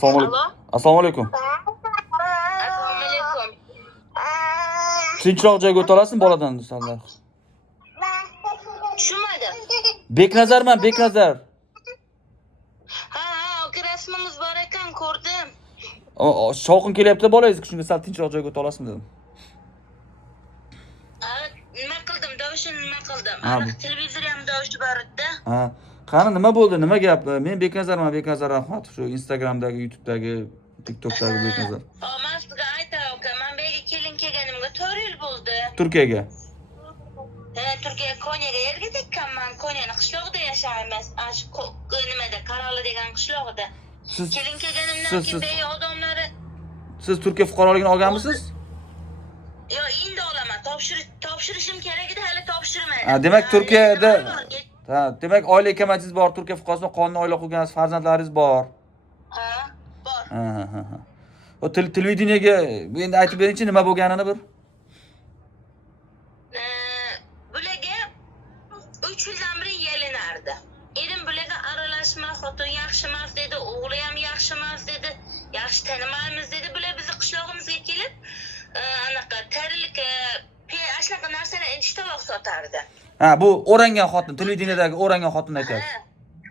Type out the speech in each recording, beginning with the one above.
Assalomu alaykum. Assalomu alaykum. Assalomu alaykum. Tinchroq joyga o'ta olasizmi boladan do'stlar? Tushunmadim. Beknazarman, Beknazar. Ha, oka rasmimiz bor ekan, ko'rdim. Shovqin kelyapti bolangiz, shunga sal tinchroq joyga o'ta olasizmi dedim. Nima qildim? Dovushini nima qildim? Ha, Aniq televizor ham dovushi bor edi. Ha, qani nima bo'ldi? Nima gap? Men Beknazarman, Beknazar Rahmatov, shu Instagramdagi, YouTube'dagi, TikTok'dagi Beknazar. Men sizga aytay aka, men bu yerga kelganimga 4 yil bo'ldi. Turkiyaga. Turkiya Konyaga yerga tekkanman. Konyani qishlog'ida yashaymiz. Shu nimada, Qaroli degan qishlog'ida. Kelganimdan keyin bu odamlari Siz Turkiya fuqaroligini olganmisiz? Yo, endi olaman. Topshirishim kerak edi, hali topshirmadim. Ha, demak Turkiyada demak oila ekamangiz bor, Turkiya fuqarosida qonuniy oila qurgansiz, farzandlaringiz bor. Ha, bor. Ha. O televideniyega endi aytib beringchi nima bo'lganini bir. Bularga 3 yildan beri yelinardi. Erim bularga aralashma, xotin yaxshi emas dedi, o'g'li ham yaxshi emas dedi, yaxshi tanimaymiz dedi. Bular bizni qishlog'imizga kelib, anaqa tarilik, shunaqa narsalar idishtovoq sotardi. Ha, bu o'rangan xotin, televideniyadagi o'rangan xotin aytyapsiz.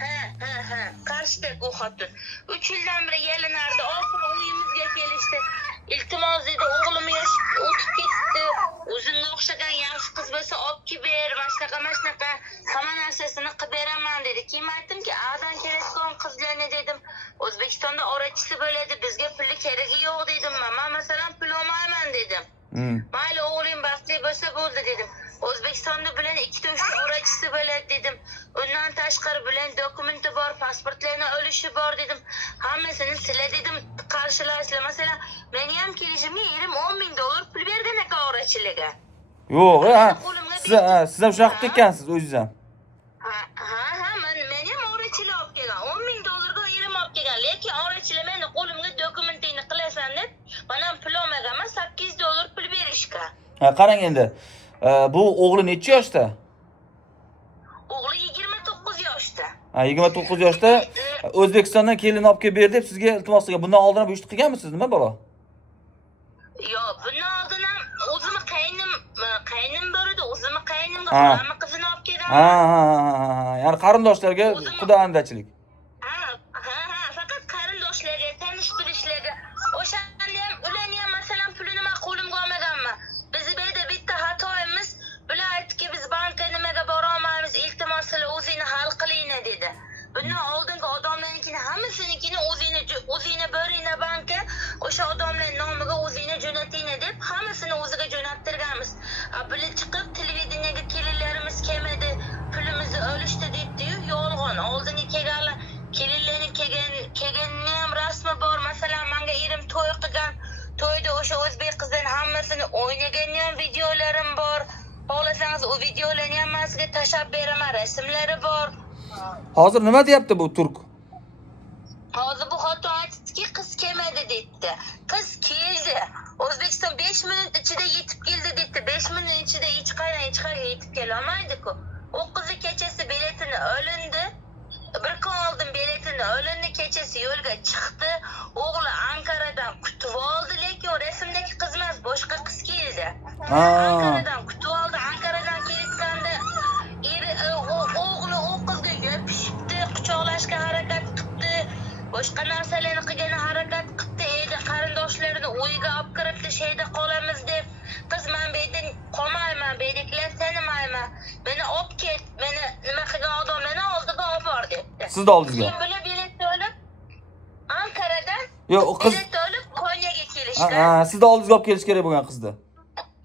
Ha, Qarshidagi u xotin. 3 yildan beri yelinardi. Oxiri uyimizga kelishdi. Iltimos dedi, o'g'lim o'tib ketdi. O'zimga o'xshagan yaxshi qiz bo'lsa olib kelib ber, mana shunaqa hamma narsasini qilib beraman dedi. Keyin aytdimki, "Adan kerakjon qizlarni" dedim. O'zbekistonda orachisi bo'ladi, bizga puli keragi yo'q dedim. Men masalan pul olmayman dedim. Mayli o'g'lim baxtli bo'lsa bo'ldi dedim. O'zbekistonda bilan 2-3 orachisi bo'ladi dedim. Undan tashqari bilan dokumenti bor, pasportlarni olishi bor dedim. Hammasini sizlar dedim qarshilaysizlar. Masalan, meni ham kelishimga erim $10,000 pul bergan ekan orachilarga. Yo'q, siz ham shunaqa tekkansiz o'zingiz ham. Meni ham orachilar olib kelgan. $10,000 ga erim olib kelgan. Lekin orachilar meni qo'limga dokumentingni qilasan deb, men ham pul olmaganman, $8 pul berishgan. Ha, qarang endi. Bu o'g'li necha yoshda? O'g'li 29 yoshda. Ha, 29 yoshda O'zbekistondan kelin olib kelib ber deb sizga iltimos qilgan. Bundan oldin ham bu ishni qilganmisiz, nima bola? Yo'q, bundan oldin ham o'zimni qaynim bor edi, o'zimni qaynimga bolamni qizini olib kelgan. Ha. Ya'ni qarindoshlarga xudoandachilik. Faqat qarindoshlarga, tanish bilishlarga. O'shanda ham ularni ham masalan pulini men qo'limga olmaganman. Biz bu yerda bitta xatoimiz, bular aytdiki, biz bankka nimaga bora olmaymiz, iltimos sizlar o'zingni hal qiling dedi. Bundan oldingi odamlarnikini hammasinikini o'zingni boringlar bankka, o'sha odamlar nomiga o'zingni jo'nating deb hammasini o'ziga jo'nattirganmiz. Bular chiqib televideniyaga kelinlarimiz kelmadi, pulimizni olishdi dedi-yu, yolg'on. Oldingi kelganlar kelinlarning kelganini ham rasmi bor. Masalan, menga erim to'y qilgan, to'yda o'sha o'zbek qizlarning hammasini o'ynaganini ham videolarim bor. Xohlasangiz u videolarni ham men sizga tashlab beraman, rasmlari bor. Hozir nima deyapti bu turk? Hozir bu xotin aytdiki, qiz kelmadi dedi. Qiz keldi. O'zbekiston 5 minut ichida yetib keldi dedi. 5 minut ichida hech qayerga yetib kela olmaydi-ku. O qizi kechasi biletini olindi. Bir kun oldin biletini olindi, kechasi yo'lga chiqdi. O'g'li Anqaradan kutib oldi, lekin rasmdagi qiz emas, boshqa qiz keldi. Anqaradan kutib oldi, Anqaradan kelganda o'g'li o qizga yopishibdi, quchoqlashga harakat qildi, boshqa narsalarni qilgani harakat qildi. Qarindoshlarini uyiga olib kiribdi, sheyda qolamiz deb. Qiz men bu yerda qolmayman, bu yerdagilar tanimayman. Meni olib ket, meni nima qilgan odamlarni oldiga olib bor debdi. Sizni oldingizga. Men bilan bilet olib Anqaradan bilet olib Konyaga kelishgan. Sizni oldingizga olib kelish kerak bo'lgan qizni.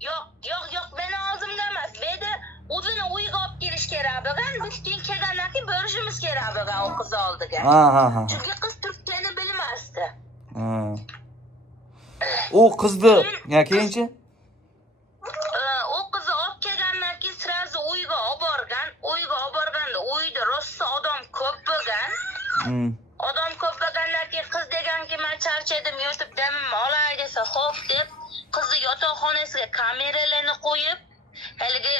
Yo'q, meni oldimda emas. Bu yerda o'zini uyiga olib kelish kerak bo'lgan. Biz keyin kelgandan keyin borishimiz kerak bo'lgan u qiz oldiga. Chunki qiz turk tilini bilmasdi. U qizni, keyinchi? U qizni olib kelgandan keyin sirazi uyiga olib borgan. Uyiga olib borganda uyda rosa odam ko'p bo'lgan. Odam ko'p bo'lgandan keyin qiz deganki, men charchadim, yotib damimni olay desa, xo'p deb qizni yotoqxonasiga kameralarni qo'yib, haligi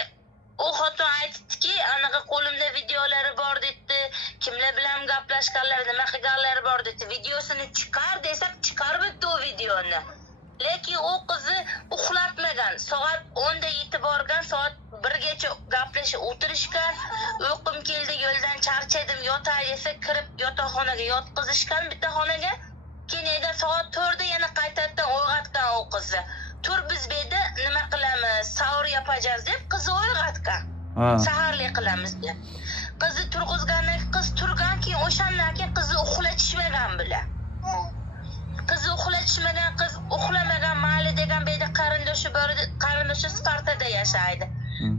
u xotin aytdiki, anaqa qo'limda videolari bor dedi, kimlar bilan gaplashib gaplashganlari, nima qilganlari bor dedi. Videosini chiqar desak, chiqarib o'tdi u videoni. Lekin u qizi uxlatmagan. Soat 10da yetib borgan, soat 1gacha gaplashib o'tirishgan. Uyqum keldi, yo'ldan charchadim, yotay desa kirib yotoqxonaga yotqizishgan bitta xonaga. Keyin soat 4da yana qaytadan uyg'otgan u qizni. Tur biz bu yerda nima qilamiz? Sahur yapacağız deb qizni uyg'otgan. Saharlik qilamiz deb. Qizni turg'izgandan qiz turgan, keyin o'shandan keyin qizni uxlatishmagan bilan. Qizni uxlatishmagan, qiz uxlamagan Mali degan bu yerda qarindoshi bor edi. Qarindoshi Spartada yashaydi.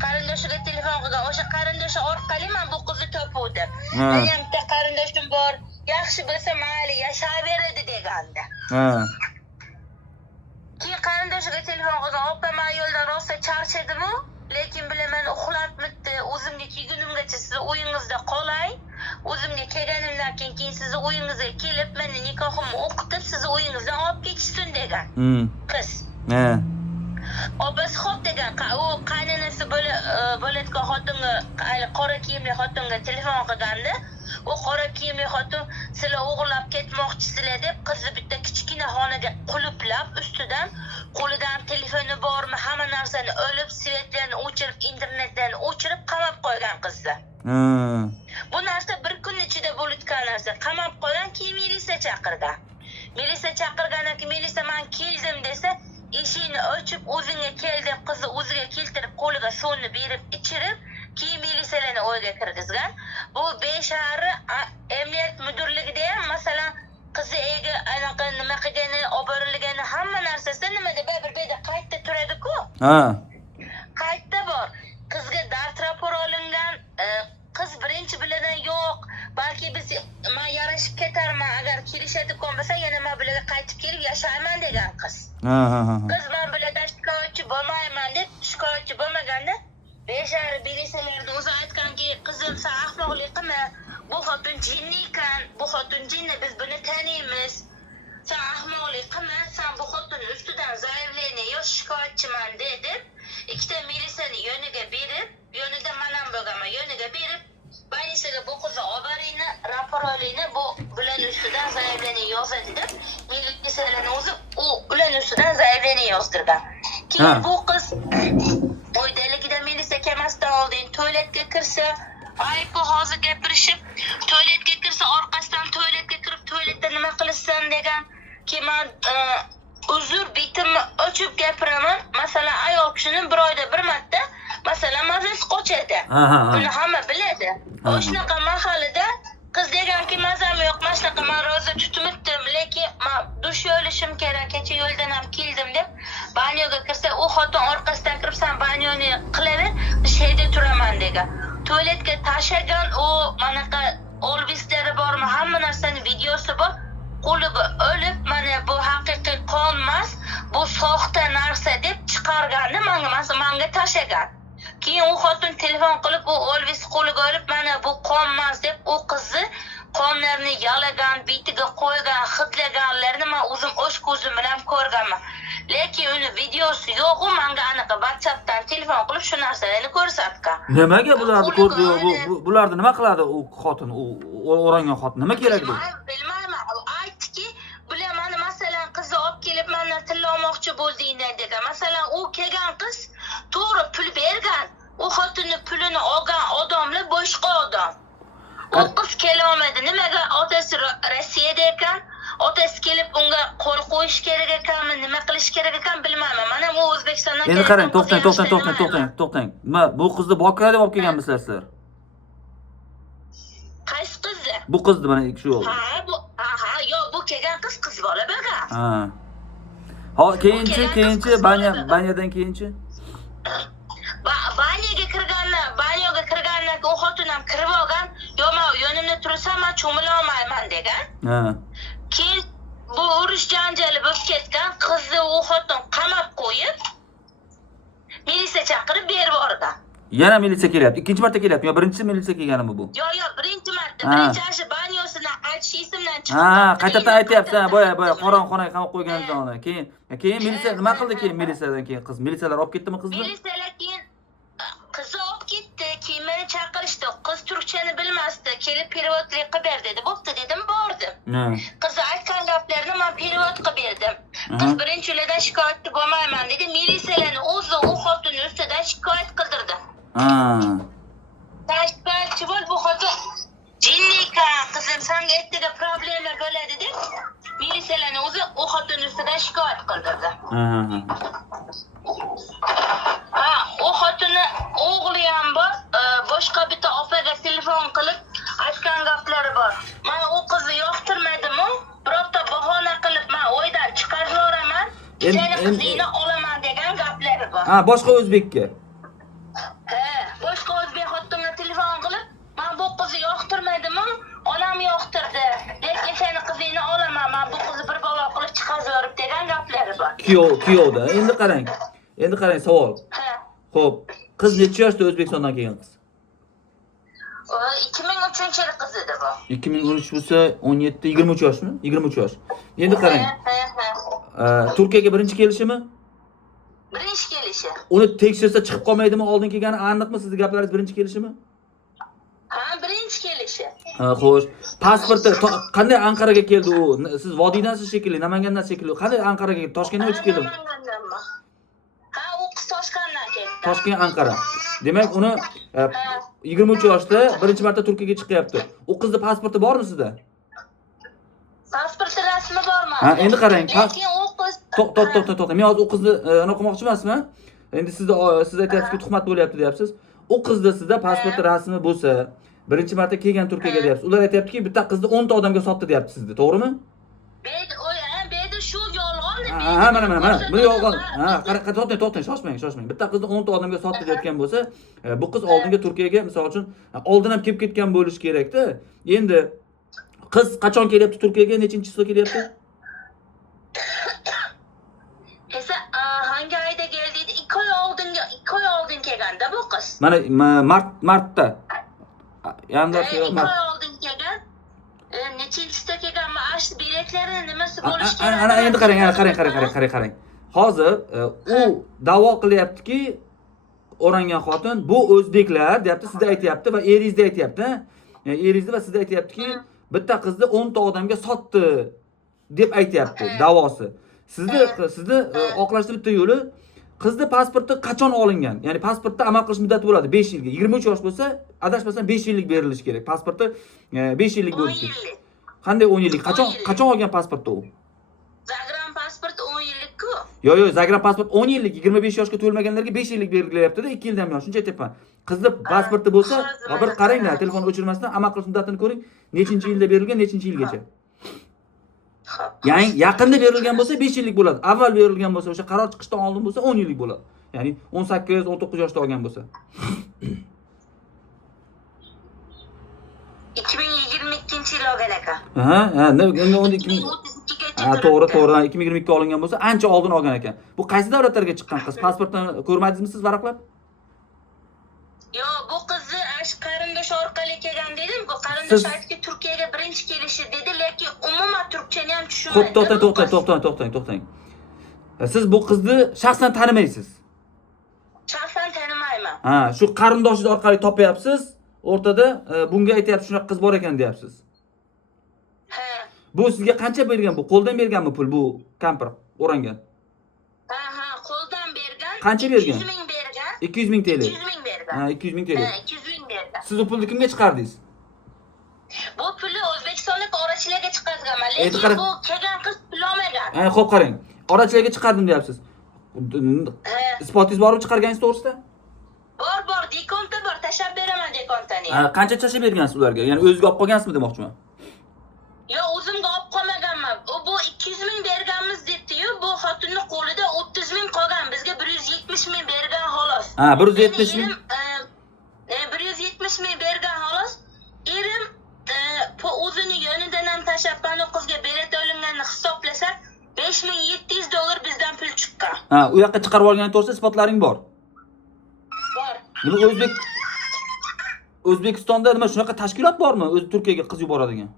Qarindoshiga telefon qilgan. O'sha qarindoshi orqali men bu qizni topuvdim. Men ham bitta qarindoshim bor. Yaxshi bo'lsa Mali yashayveradi deganda. Keyin qarindoshiga telefon qilgan. Opa, men yo'ldan rosa charchadim-ku, lekin bilaman uxlatmadi. O'zimga kelgunimgacha siz uyingizda qolay. O'zimga kelganimdan keyin sizni uyingizga kelib, meni nikohimni o'qitib, sizni uyingizdan olib ketishsin degan. Qiz. Opasi xo'p degan. U qaynonasi bo'layotgan xotinga, qora kiyimli xotinga telefon qilganda, u qora kiyimli xotin sizlar o'g'irlab ketmoqchisizlar deb qizni bitta kichkina xonaga qulflab, ustidan qo'lidan telefoni bormi, hamma narsani olib, svetlarni o'chirib, internetdan o'chirib qamab qo'ygan qizni. Bu narsa bir kun ichida bo'lgan narsa. Qamab qo'ygan, keyin militsiya chaqirgan. Militsiya chaqirgandan keyin militsiya men keldim desa, eshikni ochib o'zingga kel deb qizni o'ziga keltirib, qo'liga suvni berib, ichirib, keyin militsiyalarni o'yga kirgizgan. Bu Beshahar emniyat mudirligida ham masalan qizi ega anaqa nima qilganini, olib borilganini, hamma narsasi nimada bir-birida qaytda turadi-ku. Qaytda bor. Qizga dard rapor olingan. Qiz birinchi biladan yo'q. Balki biz men yarashib ketarman, agar kelishadigan bo'lsa, yana men bilan qaytib kelib yashayman degan qiz. Qiz men bilan shikoyatchi bo'lmayman deb, shikoyatchi bo'lmaganda Beshahar militsiyalarida o'zi aytganki, qizim sen ahmoqlik qilma. Bu xotin jinni ekan, bu xotin jinni, biz buni taniymiz. Sen ahmoqlik qilma, sen bu xotin ustidan zaявление yo'q, shikoyatchiman dedi. Ikkita militsiyani yoniga berib, yonida men ham bo'lganman, yoniga berib, banisiga bu qizni obaringni, rapor olingni, bu bilan ustidan zaявление yozadi deb, militsiyalarni o'zi ular ustidan zaявление yozdirgan. Keyin bu qiz o'ydaligida militsiya kelmasdan oldin tualetga kirsa, bu hozir gapirishib, tualetga kirsa, orqasidan tualetga kirib, tualetda nima qilasan degan. Keyin men uzr bitimni ochib gapiraman. Masalan, ayol kishining bir oyda bir marta masalan mazasi qochadi. Buni hamma biladi. O'shanaqa mahalida qiz deganki, mazam yo'q, mana shunaqa men roza tutmitdim, lekin men dush yo'lishim kerak, kecha yo'ldan ham keldim deb banyoga kirsa, u xotin orqasidan kirib, sen banyoni qilaver, shayda turaman degan. Tualetga tashagan, u manaqa olbislari bormi, hamma narsani videosi bor. Qo'liga olib, mana bu haqiqiy qon emas, bu soxta narsa deb chiqarganni menga tashagan. Keyin u xotin telefon qilib, u olbis qo'liga olib, mana bu qon emas deb u qizni qonlarni yalagan, bitiga qo'ygan, hidlaganlarini men o'zim o'z ko'zim bilan ko'rganman. Lekin uni videosi yo'q, u menga anaqa WhatsAppdan telefon qilib shu narsalarni ko'rsatgan. Nimaga bularni ko'rdi? Bularni nima qiladi u xotin, u o'rangan xotin? Nima kerak bu? Bilmayman. Aytdiki, bular meni masalan qizni olib kelib, mendan tillamoqchi bo'ldinglar degan. Masalan, u kelgan qiz to'g'ri pul bergan. U xotinning pulini olgan odamlar boshqa odam. U qiz kelolmadi. Nimaga? Otasi Rossiyada ekan. Otasi kelib unga qo'l qo'yish kerak ekanmi, nima qilish kerak ekan bilmayman. Mana bu O'zbekistondan endi qarang, to'xtang. Bu qizni bokira deb olib kelganmisizlar sizlar? Qaysi qizni? Bu qizni mana shu. Yo'q, bu kelgan qiz bola bo'lgan. Keyinchi banyadan keyinchi? Banyoga kirgandan u xotin ham kirib olgan. Yo'q, men yonimda tursam, men cho'mila olmayman degan. Keyin bu urush janjali bo'lib ketgan, qizni u xotin qamab qo'yib, militsiya chaqirib berib yuborgan. Yana militsiya kelyapti. Ikkinchi marta kelyapti. Yo, birinchi militsiya kelganimi bu? Yo'q, birinchi marta. Birinchi banyosidan aytish esimdan chiqdi. Qaytadan aytyapsan, boya qorong'i xonaga qamab qo'yganidan uni. Keyin militsiya nima qildi keyin militsiyadan keyin qiz? Militsiyalar olib ketdimi qizni? Militsiyalar keyin qizni olib ketdi. Keyin meni chaqirib ko'rishdi. Qiz turkchani bilmasdi. Kelib perevod qilib ber dedi. Bo'pti dedim, bordim. Ha. Qiz aytgan gaplarini men perevod qilib berdim. Qiz birinchi ulardan shikoyat bo'lmayman dedi. Militsiyalarni o'zi u xotin ustidan shikoyat qildirdi. Ha. Tashkilotchi bo'l, bu xotin jinnika qizim senga ertaga problema bo'ladi deb militsiyalarni o'zi u xotin ustidan shikoyat qildirdi. Ha, u xotinni o'g'li ham bor, boshqa bitta opaga telefon qilib aytgan gaplari bor. Men u qizni yoqtirmadim-ku, biroqda bahona qilib men o'ydan chiqarib yuboraman, seni qizingni olaman degan gaplari bor. Ha, boshqa o'zbekka. Boshqa o'zbek xotinga telefon qilib, men bu qizni yoqtirmadim-ku, onam yoqtirdi. Lekin seni qizingni olaman, men bu qizni bir balo qilib chiqarib yuborib degan gaplari bor. Kuyovda. Endi qarang savol. Xo'p, qiz necha yoshda O'zbekistondan kelgan qiz? 2003-yil qiz edi bu. 2013 bo'lsa 17, 23 yoshmi? 23 yosh. Endi qarang. Turkiyaga birinchi kelishimi? Birinchi kelishi. Uni tekshirsa chiqib qolmaydimi? Oldin kelgani aniqmi? Sizning gaplaringiz birinchi kelishimi? Ha, birinchi kelishi. Ha, xo'sh. Pasporti qanday Anqaraga keldi u? Siz Vodiydansiz shekilli, Namangandan shekilli. Qanday Anqaraga keldi? Toshkentdan o'tib keldi. Namangandanmi? Ha, u qiz Toshkentdan keldi. Toshkent, Anqara. Demak, uni 23 yoshda birinchi marta Turkiyaga chiqyapti. U qizning pasporti bormi sizda? Pasporti rasmi bormi? Ha, endi qarang. Lekin u qiz To'xta. Men hozir u qizni anaqa qilmoqchi emasman. Endi siz aytyapsizki, tuhmat bo'lyapti deyapsiz. U qizda sizda pasporti rasmi bo'lsa, birinchi marta kelgan Turkiyaga deyapsiz. Ular aytayaptiki, bitta qizni 10 ta odamga sotdi deyapti sizda, to'g'rimi? Bedi shu yolg'on. Ha, mana. Bu yolg'on. Ha, to'xtang, shoshmang. Bitta qizni 10 ta odamga sotdi deyotgan bo'lsa, bu qiz oldinga Turkiyaga, misol uchun, oldin ham kelib ketgan bo'lish kerak-da. Endi qiz qachon kelyapti Turkiyaga? Nechinchi yilda kelyapti? Esa hangi oyda keldi? 2 oy oldin kelganda bu qiz. Mana martda. Yanda 2 oy oldin kelgan. Nechinchida kelgan? Mana biletlarini nimasi bo'lish kerak? Ana endi qarang. Hozir u da'vo qilyaptiki, o'rangan xotin bu o'zbeklar deyapti, sizga aytayapti va eringizda aytayapti. Eringizda va sizga aytayaptiki, bitta qizni 10 ta odamga sotdi deb aytayapti da'vosi. Sizni oqlashning bitta yo'li, qizni pasporti qachon olingan? Ya'ni pasportda amal qilish muddati bo'ladi 5 yilga. 23 yosh bo'lsa, adashmasam 5 yillik berilishi kerak. Pasporti 5 yillik bo'lishi kerak. Qanday 10 yillik? Qachon olgan pasportda u? Zagran pasport 10 yillik-ku. Yo'q, Zagran pasport 10 yillik, 25 yoshga to'lmaganlarga 5 yillik belgilayapti-da, 2 yildan buyon. Shuncha aytyapman. Qizni pasporti bo'lsa, bir qaranglar, telefonni o'chirmasdan amal qilish muddatini ko'ring. Nechinchi yilda berilgan, nechinchi yilgacha. Ya'ni yaqinda berilgan bo'lsa 5 yillik bo'ladi. Avval berilgan bo'lsa, o'sha qaror chiqishdan oldin bo'lsa 10 yillik bo'ladi. Ya'ni 18, 19 yoshda olgan bo'lsa. 2022-yil olgan ekan. Ha, endi 2022 to'g'ri, 2022 olingan bo'lsa, ancha oldin olgan ekan. Bu qaysi davlatlarga chiqqan qiz? Pasportni ko'rmadingizmi siz varaqlab? Yo'q, bu qizni qarindosh orqali kelgan dedim. Bu qarindosh aytdi Turkiyaga birinchi kelishi dedi, lekin umuman turkchani ham tushunmaydi. Xo'p, to'xtang. Siz bu qizni shaxsan tanimaysiz. Shaxsan tanimayman. Ha, shu qarindoshingiz orqali topyapsiz. O'rtada bunga aytayapsiz, shunaqa qiz bor ekan deyapsiz. Ha. Bu sizga qancha bergan bu? Qo'ldan berganmi pul bu kampir o'rangan? Ha, qo'ldan bergan. Qancha bergan? 200 ming bergan. 200 ming TL. 200 ming bergan. Ha, 200 ming TL. Ha, 200 ming bergan. Siz u pulni kimga chiqardingiz? Bu pulni O'zbekistonlik orachilarga chiqarganman, lekin bu kelgan qiz pul olmagan. Ha, xo'p qarang. Orachilarga chiqardim deyapsiz. Isbotingiz bormi chiqarganingiz to'g'risida? Bor, dekonta bor, tashab beraman dekontani. Ha, qancha tashab bergansiz ularga? Ya'ni o'zingizga olib qolgansizmi demoqchiman. Yo'q, o'zimga olib qolmaganman. Bu 200 ming berganmiz debdi-yu, bu xotinning qo'lida 30 ming qolgan. Bizga 170 ming bergan xolos. Ha, 170 ming. 170 ming bergan xolos. Erim o'zini yonidan ham tashab, bu qizga bilet olinganini hisoblasak, $5700 bizdan pul chiqqan. Ha, u yoqqa chiqarib olgan to'g'risida isbotlaring bor. Bor. Nima O'zbekistonda nima shunaqa tashkilot bormi? O'zi Turkiyaga qiz yuboradigan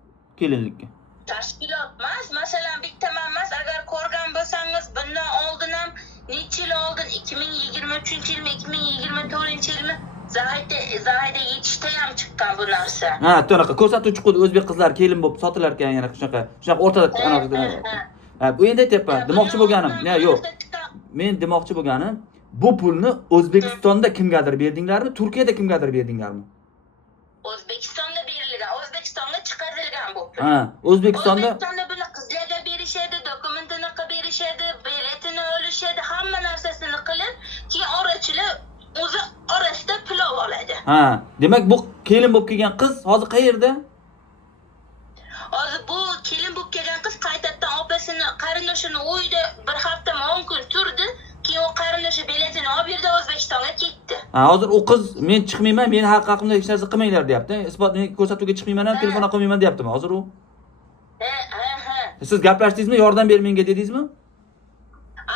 kelinlikka. Tashkilot emas, masalan bitta emas, agar ko'rgan bo'lsangiz, bundan oldin ham necha yil oldin 2023-yilmi, 2024-yilmi Zahida yetishda ham chiqqan bu narsa. Ha, to'naqa ko'rsatuvchi qo'ydi o'zbek qizlari kelin bo'lib sotilar ekan yana shunaqa o'rtada ha, bu endi aytyapman, demoqchi bo'lganim, yo'q. Men demoqchi bo'lganim, bu pulni O'zbekistonda kimgadir berdinglarmi, Turkiyada kimgadir berdinglarmi? O'zbekistonda berilgan, O'zbekistonga chiqarilgan bu pul. Ha, O'zbekistonda buni qizlarga berishadi, dokumentini qilib berishadi, biletini olishadi, hamma narsasini qilib, keyin orachilar o'zi orasida pul oladi. Ha, demak bu kelin bo'lib kelgan qiz hozir qayerda? Hozir bu kelin bo'lib kelgan qiz qaytadan opasini, qarindoshini uyda bir hafta 10 kun turdi. Keyin u qarindoshi biletini olib yerda O'zbekistonga ketdi. Ha, hozir u qiz men chiqmayman, meni haqimda hech narsa qilmanglar deyapti. Isbotni ko'rsatuvga chiqmayman ham, telefon qilmayman deyaptimi hozir u? Ha. Siz gaplashdingizmi, yordam ber menga dedingizmi?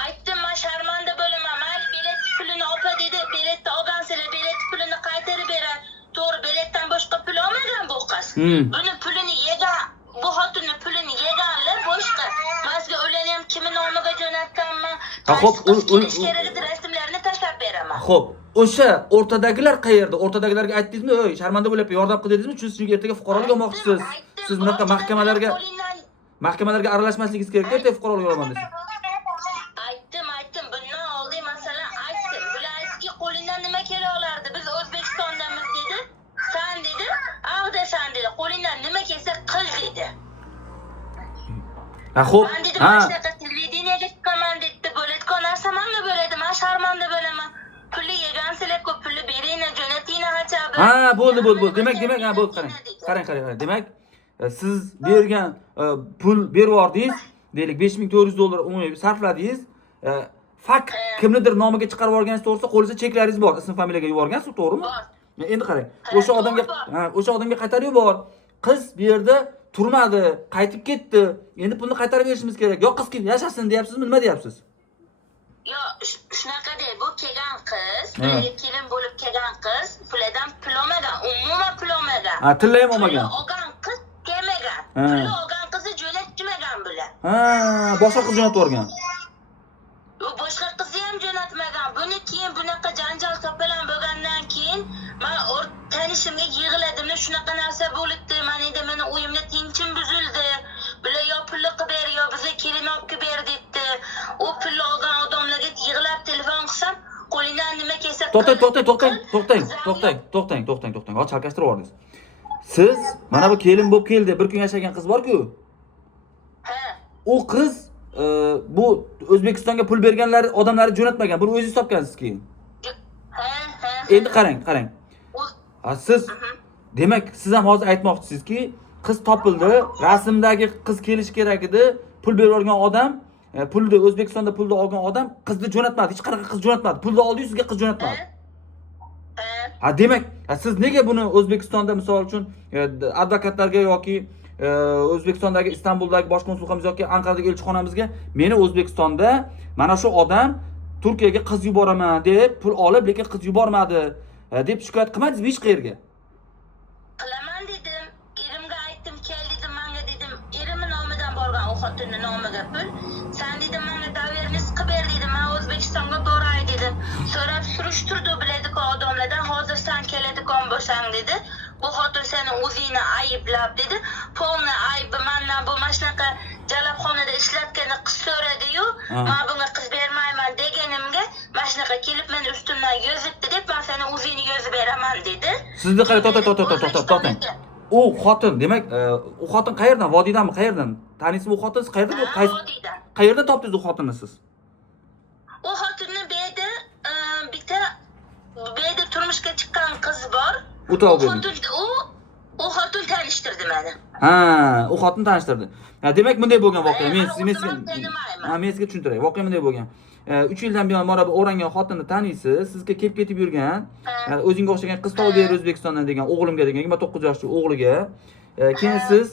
Aytdim, men sharmanda bo'laman. Mayli bilet pulini opa dedi, biletni olgansizlar, bilet pulini qaytarib berar. To'g'ri, biletdan boshqa pul olmagan bu qiz. Buni pulini yegan, bu xotinning pulini yeganlar boshqa. Mazga ularni ham kimning nomiga jo'natganman? Xo'p, rasmlarini tashlab beraman. Xo'p, o'sha o'rtadagilar qayerda? O'rtadagilarga aytdingizmi, "Ey, sharmanda bo'lyapti, yordam qil" dedingizmi? Chunki ertaga fuqarolik olmoqchisiz. Siz bunaqa mahkamalarga aralashmasligingiz kerak-ku, ertaga fuqarolik olaman desiz. Aytdim, bundan oldin masalan aytdim. Bular aytdiki, qo'lingdan nima kela olardi? Biz O'zbekistondamiz dedi. Sen dedi, "Ag'dasan" dedi. Qo'lingdan nima kelsa qil dedi. Ha, xo'p. Men dedim, "Mana shunaqa televideniyaga chiqaman" dedi. Bo'layotgan narsa menga bo'ladi. Men sharmanda bo'laman. Pulni yegansizlar-ku, pulni beringlar, jo'natinglar hachabi. Ha, bo'ldi. Demak, ha, bo'ldi, qarang. Demak, siz bergan pul berib yubordingiz, deylik $5400 umumiy sarfladingiz. Fakt kimnidir nomiga chiqarib yuborganingiz to'g'risida qo'lingizda cheklaringiz bor, ism familiyaga yuborgansiz, to'g'rimi? Endi qarang, o'sha odamga qaytarib yubor. Qiz bu yerda turmadi, qaytib ketdi. Endi pulni qaytarib berishimiz kerak. Yo qiz kelib yashasın deyapsizmi, nima deyapsiz? Yo, shunaqa deydi, bu kelgan qiz, pulga kelin bo'lib kelgan qiz, puldan pul olmagan, umuman pul olmagan. Ha, tilla ham olmagan. Pul olgan qiz kelmagan. Pul olgan qizni jo'natmagan bular. Ha, boshqa qiz jo'natib yuborgan. U boshqa qizni ham jo'natmagan. Buni keyin bunaqa janjal to'polon bo'lgandan keyin men tanishimga yig'ladim, shunaqa narsa bo'libdi. Mana endi meni uyimda tinchim buzildi. Bular yo pulni qilib ber, yo bizga kelin olib kelib ber dedi. U pulni olgan odamlarga yig'lab telefon qilsam, qo'lingdan nima kelsa to'xtang. Hozir chalkashtirib yubordingiz. Siz mana bu kelin bo'lib keldi, bir kun yashagan qiz bor-ku. Ha. U qiz bu O'zbekistonga pul berganlar odamlarni jo'natmagan. Buni o'zingiz topgansiz keyin. Ha. Endi qarang. Ha, siz demak, siz ham hozir aytmoqchisizki, qiz topildi, rasmdagi qiz kelish kerak edi, pul berib yuborgan odam, pulni O'zbekistonda pulni olgan odam qizni jo'natmadi, hech qanaqa qiz jo'natmadi. Pulni oldi-yu, sizga qiz jo'natmadi. Ha, demak, siz nega buni O'zbekistonda misol uchun advokatlarga yoki O'zbekistondagi Istanbuldagi bosh konsulxonamiz yoki Anqaradagi elchixonamizga meni O'zbekistonda mana shu odam Turkiyaga qiz yuboraman deb pul olib, lekin qiz yubormadi deb shikoyat qilmadingizmi hech qayerga? Qilaman dedim. Erimga aytdim, kel dedim, menga dedim, erimning nomidan borgan u xotinning nomiga pul. Sen dedim, menga davernis qilib ber dedim, men O'zbekistonga boray dedim. So'rab surishtirdi biladiku odamlardan, hozir sen keladigan bo'lsang dedi. Bu xotin seni o'zingni ayblab dedi. Polni aybi mendan bu mashunaqa jalabxonada ishlatgani qiz so'radi-yu, men bunga qiz bermayman deganimga, mashunaqa kelib meni ustimdan yozibdi deb, men seni o'zingni yozib beraman dedi. Sizni qarang, to'xtang. U xotin, demak, u xotin qayerdan? Vodiydanmi, qayerdan? Taniysizmi u xotin? Siz qayerdan? Vodiydan. Qayerdan topdingiz u xotinni siz? U xotinni beda turmushga chiqqan qiz bor. U xotin tanishtirdi meni. Ha, u xotin tanishtirdi. Ha, demak bunday bo'lgan voqea. Men sizga tushuntiray. Voqea bunday bo'lgan. 3 yildan buyon mana bu o'rangan xotinni taniysiz, sizga kelib ketib yurgan, o'zingga o'xshagan qiz topib ber O'zbekistondan degan o'g'limga degan 29 yoshli o'g'liga. Keyin siz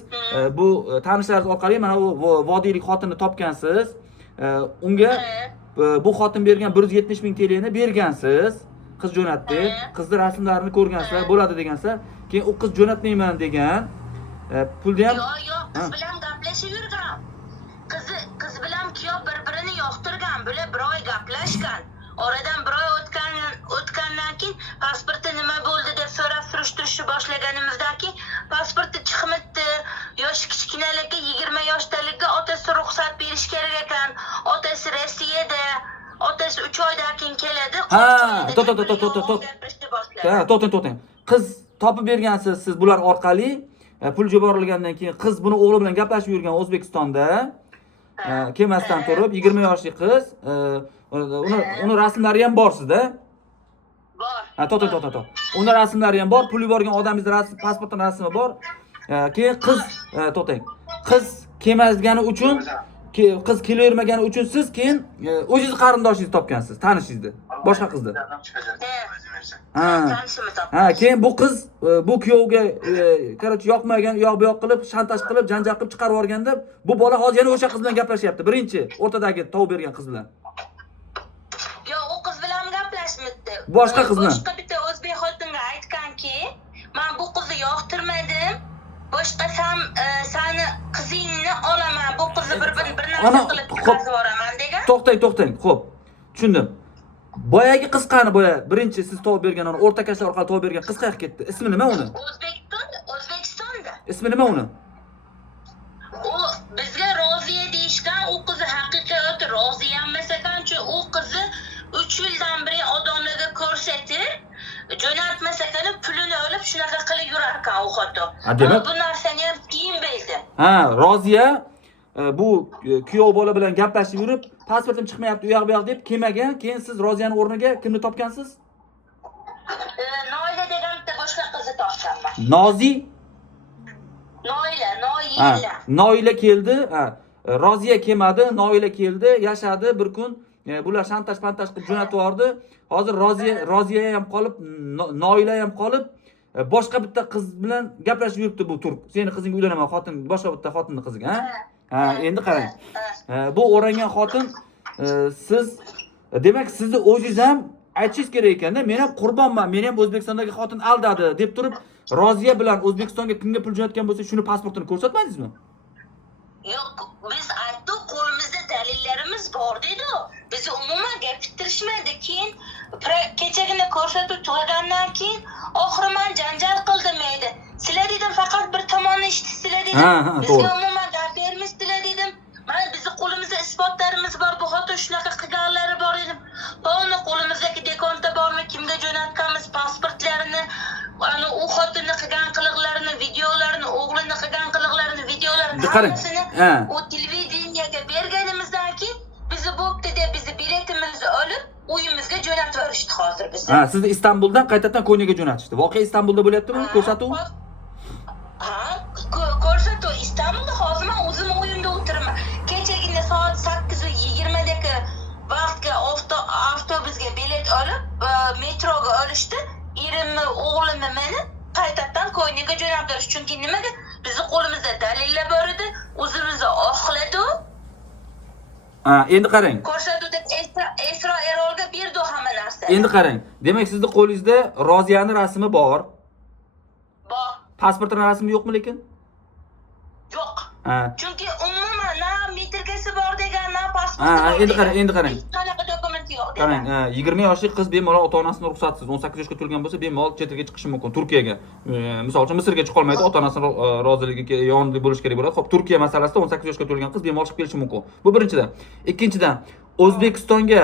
bu tanishlaringiz orqali mana bu vodiylik xotinni topgansiz. Unga bu xotin bergan 170 ming TL ni bergansiz. Qiz jo'natdi. Qizni rasmlarini ko'rgansizlar, bo'ladi degansizlar. Keyin u qiz jo'natmayman degan. Pulni ham yo'q, qiz bilan gaplashib yurgan. Qiz bilan kuyov bir-birini yoqtirgan, bular bir oy gaplashgan. Oradan bir oy o'tgandan keyin pasporti nima ko'rganimizdaki pasporti chiqmadi, yoshi kichkinalikka 20 yoshdalikka otasi ruxsat berish kerak ekan. Otasi Rossiyada, otasi 3 oydan keyin keladi. Ha, to'xtang. Qiz topib bergansiz siz bular orqali pul yuborilgandan keyin qiz buni o'g'li bilan gaplashib yurgan O'zbekistonda. Kelmasdan turib 20 yoshli qiz, uni rasmlari ham bor sizda. Bor. Ha, to'xtang. Uni rasmlari ham bor, pul yuborgan odamingizning rasmi, pasportining rasmi bor. Keyin qiz, to'xtang. Qiz kelmasgani uchun, qiz kelavermagani uchun siz keyin o'zingiz qarindoshingizni topgansiz, tanishingizni, boshqa qizni. Ha, keyin bu qiz bu kuyovga короче yoqmagan, yoq bu yoq qilib, shantaj qilib, janjal qilib chiqarib yuborganda, bu bola hozir yana o'sha qiz bilan gaplashyapti. Birinchi o'rtadagi tov bergan qiz bilan. Yo'q, u qiz bilan gaplashmadi. Boshqa qiz bilan. Boshqa bitta o'zbek xotinga aytganki, "Men bu qizni yoqtirmadim. Boshqasam seni qizingni olaman. Bu qizni bir narsa qilib chiqarib yuboraman" degan. To'xtang. Xo'p. Tushundim. Boyagi qiz qani boya? Birinchi siz tov bergan, uni o'rtakashlar orqali tov bergan qiz qayerga ketdi? Ismi nima uni? O'zbekistonda. Ismi nima uni? U bizga Roziya deyishgan, u qizi haqiqatda Roziya emas ekan-chi, u qizi 3 yildan beri odamlarga ko'rsatib, jo'natmas ekan, pulini olib shunaqa qilib yurar ekan u xotin. Bu narsani ham keyin bildim. Ha, Roziya bu kuyov bola bilan gaplashib yurib, pasportim chiqmayapti, u yoq bu yoq deb kelmagan. Keyin siz Roziyaning o'rniga kimni topgansiz? Noila degan bitta boshqa qizni topganman. Nozi? Noila. Noila keldi. Ha, Roziya kelmadi, Noila keldi, yashadi bir kun. Bular shantaj qilib jo'natib yubordi. Hozir Roziya ham qolib, Noila ham qolib, boshqa bitta qiz bilan gaplashib yuribdi bu turk. Seni qizing uylanaman, xotin, boshqa bitta xotinning qiziga, ha? Ha, endi qarang. Bu o'rangan xotin siz, demak sizni o'zingiz ham aytishingiz kerak ekanda, men ham qurbonman, meni ham O'zbekistondagi xotin aldadi deb turib, Roziya bilan O'zbekistonga kimga pul jo'natgan bo'lsa, shuni pasportini ko'rsatmadingizmi? Yo'q, biz aytdik, qo'limizda dalillarimiz bor dedi. Bizni umuman gapirtirishmadi. Keyin kechagina ko'rsatib tugagandan keyin oxiri men janjal qildim edi. Sizlar dedim faqat bir tomonni eshitdingizlar dedim. Bizga umuman gap bermisizlar dedim. Mana bizni qo'limizda isbotlarimiz bor, bu xotin shunaqa qilganlari bor dedim. Uni qo'limizdagi dekonta bormi, kimga jo'natganmiz pasportlarini, ana u xotinni qilgan qiliqlarini, videolarini, o'g'lini qilgan qiliqlarini, videolarini hammasini u televideniyaga berganimizdan keyin bizni bo'pti deb bizni biletimizni olib uyimizga jo'natib yuborishdi hozir bizni. Ha, sizni Istanbuldan qaytadan Konyaga jo'natishdi. Voqea Istanbulda bo'lyaptimi? Ko'rsatuv? Ha, ko'rsatuv Istanbulda. Hozir men o'zim uyimda o'tiraman. Kechagina soat 8:20 vaqtga avtobusga bilet olib, metroga olishdi. Erimni, o'g'limni meni qaytadan Konyaga jo'natib, chunki nimaga? Bizni qo'limizda dalillar bor edi, o'zimizni oqladi. Ha, endi qarang. Ko'rsatuvda Esro Erolga berdi hamma narsa. Endi qarang. Demak, sizning qo'lingizda Roziyaning rasmi bor. Bor. Pasportining rasmi yo'qmi lekin? Yo'q. Ha. Chunki umuman na metrkasi bor degan, na pasporti Ha, bor. endi qarang. Qanaqa dokumenti yo'q degan. Qarang, 20 yoshli qiz bemalol ota-onasining ruxsatisiz 18 yoshga to'lgan bo'lsa, bemalol chet elga chiqishi mumkin. Turkiyaga, misol uchun Misrga chiqa olmaydi, ota-onasining roziligiga yonida bo'lish kerak bo'ladi. Xo'p, Turkiya masalasida 18 yoshga to'lgan qiz bemalol chiqib kelishi mumkin. Bu birinchidan. Ikkinchidan, O'zbekistonga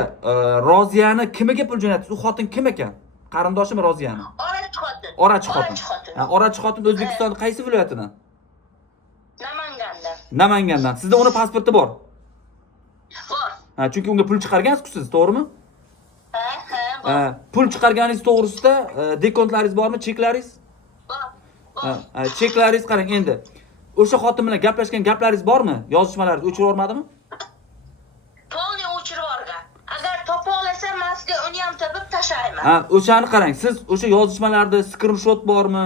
Roziyani kimiga pul jo'natdingiz? U xotin kim ekan? Qarindoshimi Roziyani? Orachi xotin. Orachi xotin. Ha, Orachi xotin O'zbekistonning qaysi viloyatidan? Namangandan. Sizda uni pasporti bor. Bor. Ha, chunki unga pul chiqargansiz-ku siz, to'g'rimi? Bor. Pul chiqarganingiz to'g'risida dekontlaringiz bormi, cheklaringiz? Bor. Cheklaringiz qarang endi. O'sha xotin bilan gaplashgan gaplaringiz bormi? Yozishmalaringiz o'chirib yormadimi? Polni o'chirib yuborgan. Agar topa olasam, men sizga uni ham topib tashlayman. Ha, o'shani qarang. Siz o'sha yozishmalarda screenshot bormi?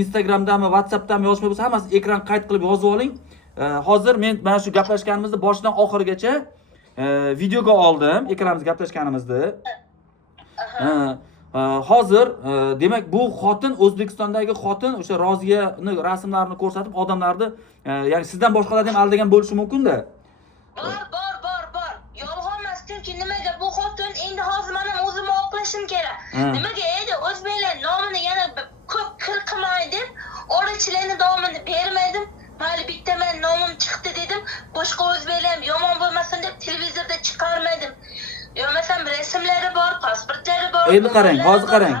Instagramdami, WhatsAppdami yozishma bo'lsa, hammasini ekran qayd qilib yozib oling. Hozir men mana shu gaplashganimizni boshidan oxirigacha videoga oldim, ekranimizda gaplashganimizni. Hozir demak bu xotin O'zbekistondagi xotin o'sha Roziyani rasmlarini ko'rsatib odamlarni, ya'ni sizdan boshqalarni ham aldagan bo'lishi mumkin-da. Bor. Yolg'on emas, chunki nimaga bu xotin endi hozir men o'zim oqlashim kerak. Nimaga edi o'zbeklar nomini yana ko'p kir qilmay deb endi qarang, hozir qarang.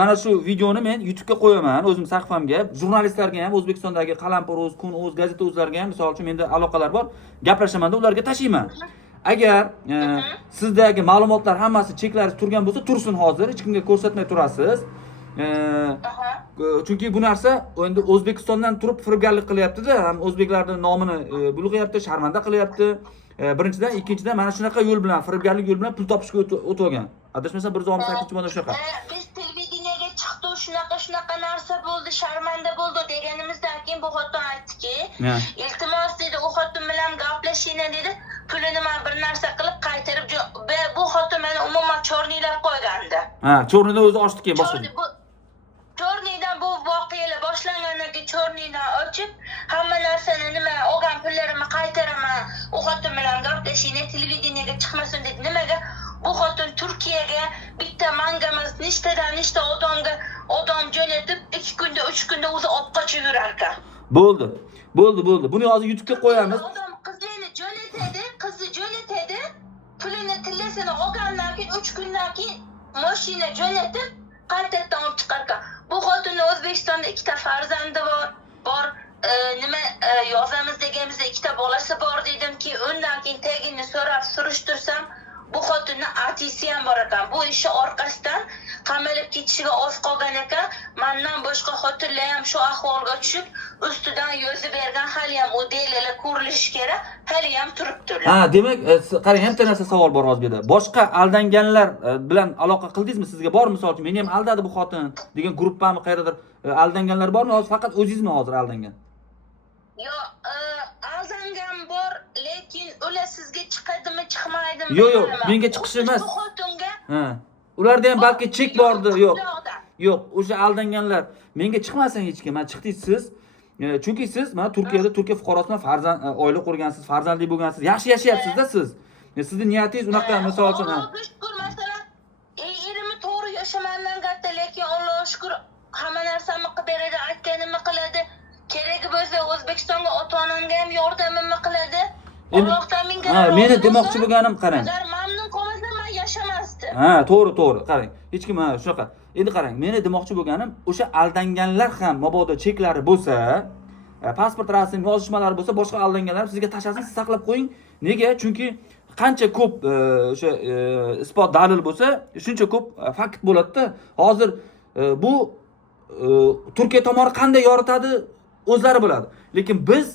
Mana shu videoni men YouTube'ga qo'yaman, o'zim sahifamga. Jurnalistlarga ham, O'zbekistondagi Qalampir.uz, Kun.uz, Gazeta.uzlarga ham, misol uchun menda aloqalar bor, gaplashaman-da, ularga tashiyman. Agar sizdagi ma'lumotlar hammasi cheklaringiz turgan bo'lsa, tursin hozir, hech kimga ko'rsatmay turasiz. Chunki bu narsa endi O'zbekistondan turib firibgarlik qilyapti-da, ham o'zbeklarning nomini bulg'ayapti, sharmanda qilyapti. Birinchidan, ikkinchidan mana shunaqa yo'l bilan, firibgarlik yo'l bilan pul topishga o'tgan. Adashmasam 168 shunaqa. Biz televideniyaga chiqdi, shunaqa narsa bo'ldi, sharmanda bo'ldi deganimizdan keyin bu xotin aytdiki, iltimos dedi, u xotin bilan gaplashinglar dedi, pulini men bir narsa qilib qaytarib, bu xotin meni umuman chornilab qo'ygandi. Ha, chornida o'zi ochdi keyin boshqa. Chornidan bu voqealar boshlangandan keyin chornidan ochib, hamma narsani nima olgan pullarimni qaytaraman, u xotin bilan gaplashinglar, televideniyaga chiqmasin dedi. Nimaga? Bu xotin Turkiyaga bitta manga emas, nechta odam jo'natib 2 kunda, 3 kunda o'zi olib qochib yurar ekan. Bo'ldi. Buni hozir YouTube'ga qo'yamiz. Odam qizlarni jo'natadi, qizni jo'natadi, pulini tillasini olgandan keyin 3 kundan keyin mashina jo'natib qaytadan olib chiqar ekan. Bu xotinning O'zbekistonda 2 ta farzandi bor. Nima yozamiz deganimizda 2 ta bolasi bor dedimki, undan keyin tagini so'rab surishtirsam, bu xotinning atisi ham bor ekan. Bu ishi orqasidan qamalib ketishiga oz qolgan ekan. Mendan boshqa xotinlar ham shu ahvolga tushib, ustidan yo'zi bergan, hali ham u delalar ko'rilishi kerak, hali ham turibdilar. Ha, demak, qarang, hamma narsa savol bor hozir bu yerda. Boshqa aldanganlar bilan aloqa qildingizmi? Sizga bor misol uchun, meni ham aldadi bu xotin degan gruppami qayerdadir aldanganlar bormi? Hozir faqat o'zingizmi hozir aldangan? Yo'q, aldangan bor, lekin ular sizga chiqadimi, chiqmaydimi? Yo'q, menga chiqishi emas. Bu xotinga ularda ham balki chek bordi, yo'q, o'sha aldanganlar menga chiqmasin hech kim. Men chiqdingiz siz. Chunki siz mana Turkiya fuqarosidan farzand oila qurgansiz, farzandli bo'lgansiz, yaxshi yashayapsiz-da siz. Sizning niyatingiz unaqa misol uchun shukr, masalan, erimni to'g'ri yashamandan katta, lekin Allohga shukr, hamma narsamni qilib beradi, aytganimni qiladi. Keragi bo'lsa O'zbekistonga ota-onamga ham yordamimni qiladi. Allohdan menga meni demoqchi bo'lganim qarang. Agar mamnun qolmasam men yashamasdim. To'g'ri, qarang. Hech kim shunaqa. Endi qarang, meni demoqchi bo'lganim, o'sha aldanganlar ham mabodo cheklari bo'lsa, pasport rasm yozishmalari bo'lsa, boshqa aldanganlar sizga tashlasin, siz saqlab qo'ying. Nega? Chunki qancha ko'p o'sha isbot dalil bo'lsa, shuncha ko'p fakt bo'ladi-da. Hozir bu Turkiya tomoni qanday yoritadi, o'zlari biladi. Lekin biz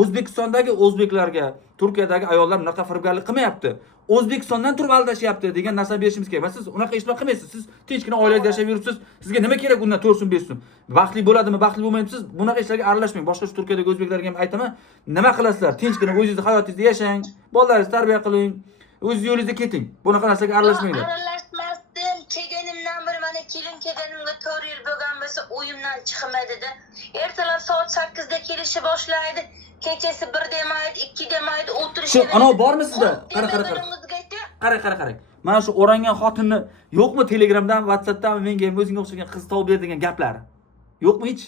O'zbekistondagi o'zbeklarga Turkiyadagi ayollar bunaqa firibgarlik qilmayapti. O'zbekistondan turib aldashyapti degan narsa berishimiz kerak. Va siz unaqa ishlar qilmaysiz. Siz tinchgina oilangizda yashab yuribsiz. Sizga nima kerak undan 4 so'm 5 so'm? Baxtli bo'ladimi, baxtli bo'lmaymisiz? Siz bunaqa ishlarga aralashmang. Boshqa shu Turkiyadagi o'zbeklarga ham aytaman, nima qilasizlar? Tinchgina o'zingizni hayotingizni yashang, bolalaringizni tarbiya qiling, o'z yo'lingizda keting. Bunaqa narsaga aralashmanglar. Aralashmasdim. Kelganimdan beri mana kelganimga 4 yil bo'lgan bo'lsa, uyimdan chiqmadida. Ertalab soat 8 da kelishni boshlaydi. Kechasi 1 demaydi, 2 demaydi, o'tirishadi. Shu anov bormi sizda? Qarang. Mana shu o'rangan xotinni yo'qmi Telegramdan, WhatsAppdan menga ham o'zingga o'xshagan qiz topib ber degan gaplari? Yo'qmi hech?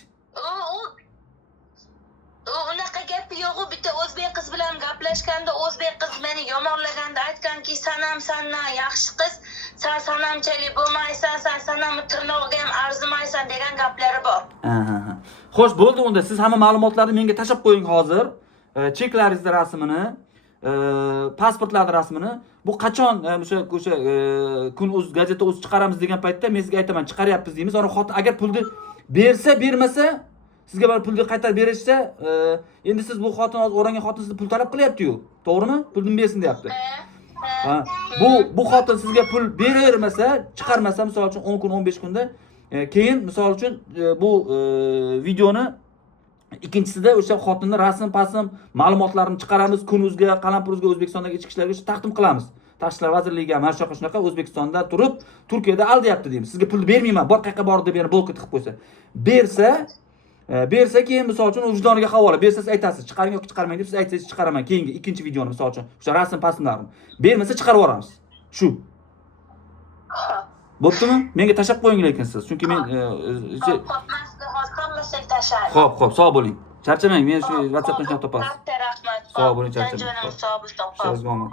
Unaqa gapi yo'q. Bitta o'zbek qiz bilan gaplashganda, o'zbek qiz meni yomonlaganda aytganki, "Sanam sandan yaxshi qiz, sen sanamchalik bo'lmaysan, sen sanamni tirnog'iga ham arzimaysan" degan gaplari bor. Xo'sh, bo'ldi unda. Siz hamma ma'lumotlarni menga tashab qo'ying hozir. Cheklaringizni rasmini, pasportlarning rasmini. Bu qachon o'sha Kun.uz, Gazeta.uz chiqaramiz degan paytda men sizga aytaman, chiqaryapmiz deymiz. Ana xotin agar pulni bersa, bermasa, sizga bir pulni qaytarib berishsa, endi siz bu xotin hozir o'rangan xotin sizdan pul talab qilyapti-yu. To'g'rimi? Pulni bersin deyapti. Bu xotin sizga pul bermasa, chiqarmasa, misol uchun 10 kun, 15 kunda, keyin misol uchun bu videoni ikkinchisida o'sha xotinning rasm, ma'lumotlarini chiqaramiz, Kun.uzga, Qalampir.uzga, O'zbekistondagi ichki ishlarga taqdim qilamiz. Tashqi ishlar vazirligiga mana shunaqa O'zbekistonda turib, Turkiyada aldayapti deymiz. Sizga pulni bermayman, bor qayerga bordi deb yana blokka tiqib qo'ysa. Bersa keyin misol uchun vijdoniga havola. Bersa siz aytasiz, chiqaring yoki chiqarmang deb siz aytsangiz chiqaraman. Keyingi ikkinchi videoni misol uchun o'sha rasm-pasmlarni. Bermasa chiqarib yuboramiz. Shu. Bo'ptimi? Menga tashab qo'ying lekin siz. Chunki men Xo'p, sog' bo'ling. Charchamang, men shu WhatsAppdan shuni topasiz. Katta rahmat. Sog' bo'ling, charchamang. Sog' bo'ling. Sog' bo'ling.